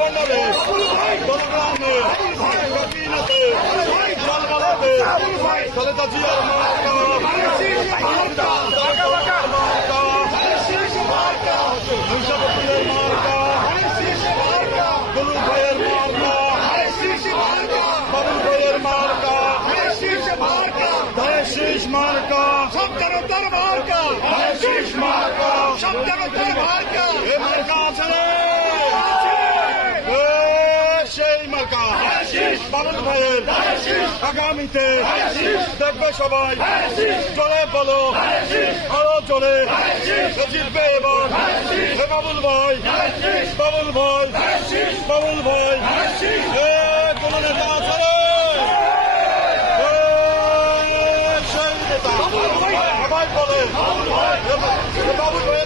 বন্ডারে চট্টগ্রামে কাকিনাতে লালমালাতে খালেদা জিয়ার মার্কা মুশারফের মার্কা দুলু ভাইয়ের মার্কা বাবুল ভাইয়ের মার্কা ধানের শীষ মার্কা সপ্তাহের মার্কা ধানের শীষ মার্কা সপ্তাহের মার্কা এ মার্কা আছে রে সেই মার্কা বাবুল ভাইয়ের আগামীতে দেখবে সবাই জলে বলো আরো জলে জিতবে এবার বাবুল ভাই বাবুল ভাই বাবুল ভাই কোন নেতা আছে রে সেই নেতা সবাই বলে বাবুল ভাই